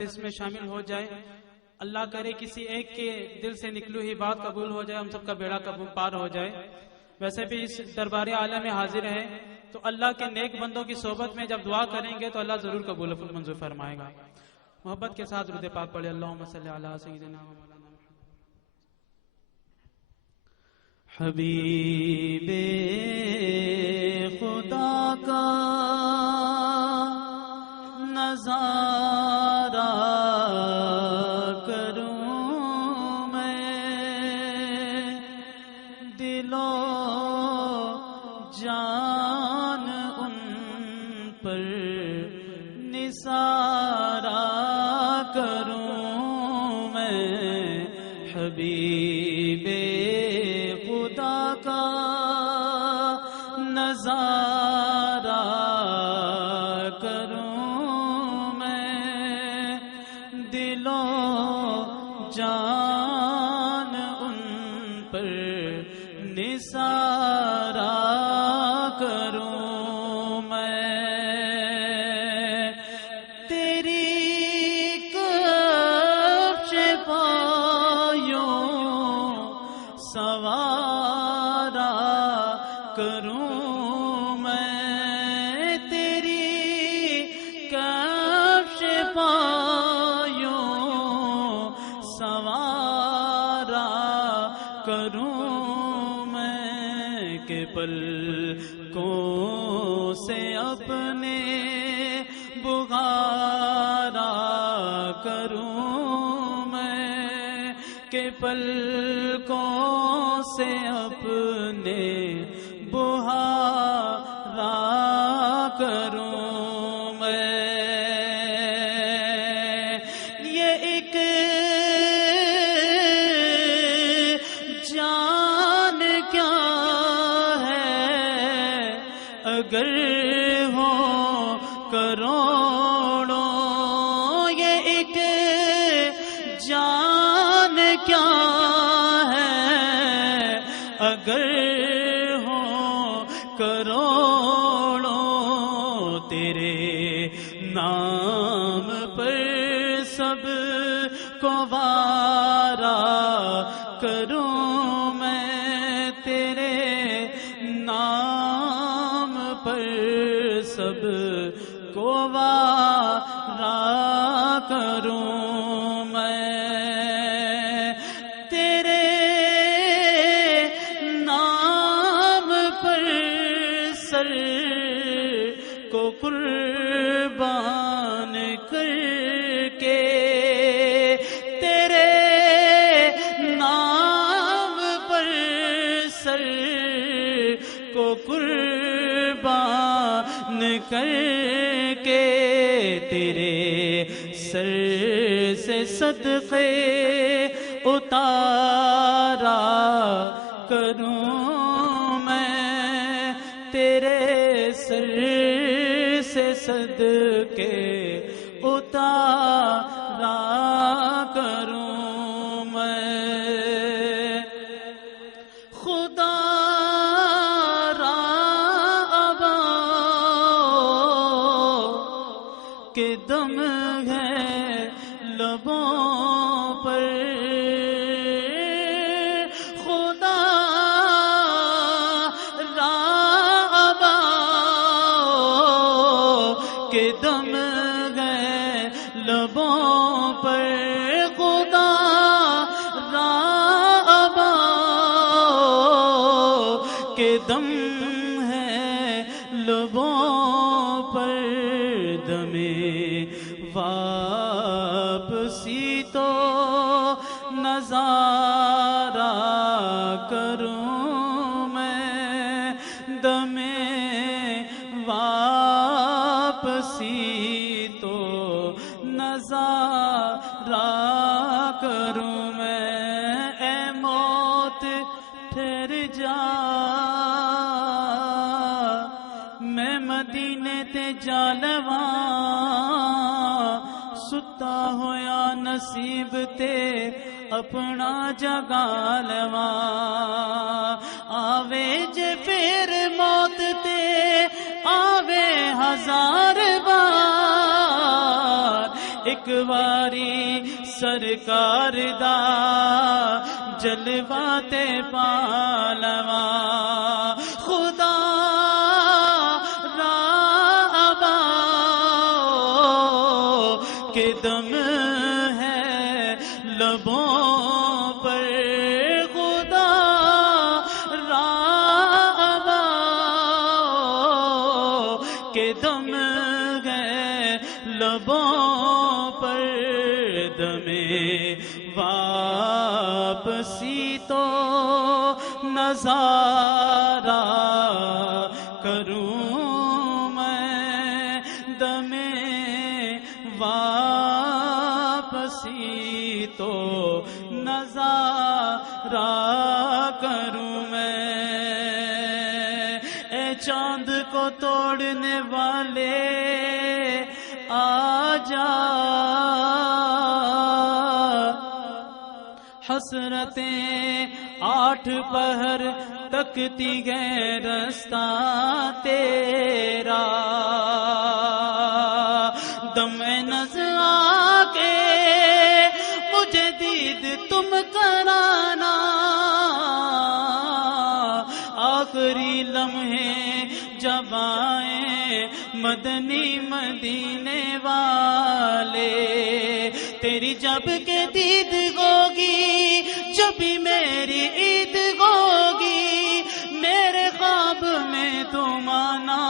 اس میں شامل ہو جائے. اللہ کرے کسی ایک کے دل سے نکلی ہوئی بات قبول ہو جائے, ہم سب کا بیڑا قبول پار ہو جائے. ویسے بھی اس دربار عالم میں حاضر ہے تو اللہ کے نیک بندوں کی صحبت میں جب دعا کریں گے تو اللہ ضرور قبول منظور فرمائے گا. محبت کے ساتھ درود پاک پڑھے. اللہم صلی علی سیدنا مولانا حبیب خدا کا نظارہ کروں میں, دل و جان ان پر نثارہ کروں میں. حبیب خدا کا نظارہ کروں میں, دل و جان ان پر نثارہ کروں میں. تیری کفش پایوں سوارا کروں میں, تیری کفش پایوں سوارا کروں میں, کہ پلکوں سے اپنے بغارا کروں میں, کہ پلکوں سے اپنے بہارا کروں میں. یہ ایک جان کیا ہے اگر ہو کروڑوں, یہ ایک جان کیا ہے اگر ہو کروڑوں. تیرے نام پر سب کو وارا کروں میں, تیرے نام پر سب کو وارا کروں میں, تیرے نام پر سر کو قربان کر کے, تیرے نام پر سر کو قربان کر کے, تیرے سر سے صدقے اتارا کروں میں, تیرے سر سے صدقے اتارا کروں میں. خدا را ابا کے دم ہے لبوں پر, خدا را ابا کے دم ہے لبوں پر, خدا را ابا کے دم ہے لبوں پر. دمے واپسی تو نظارہ کروں میں, دمے واپسی تو نظارہ کروں میں. اے موت ٹھہر جا, میں مدینے تے جا لواں, ستا ہویا نصیب تے اپنا جگا لواں. آوے جے پھر موت تے آوے ہزار بار, ایک واری سرکار دا جلوہ تے پالوا خدا را کے دم ہے لبوں پر خدا را کے دم ہے لبوں پر دمے واپسی تو نظارہ کروں میں دمے واپسی تو نظارہ کروں میں اے چاند کو توڑنے والے آ جا حسرتیں 8 پہر تکتی گئے رستہ تیرا دم نظر آ کے مجھے دید تم کرانا آخری لمحے جب آئے مدنی مدینے والے تیری جب کے دید ہوگی جب بھی میری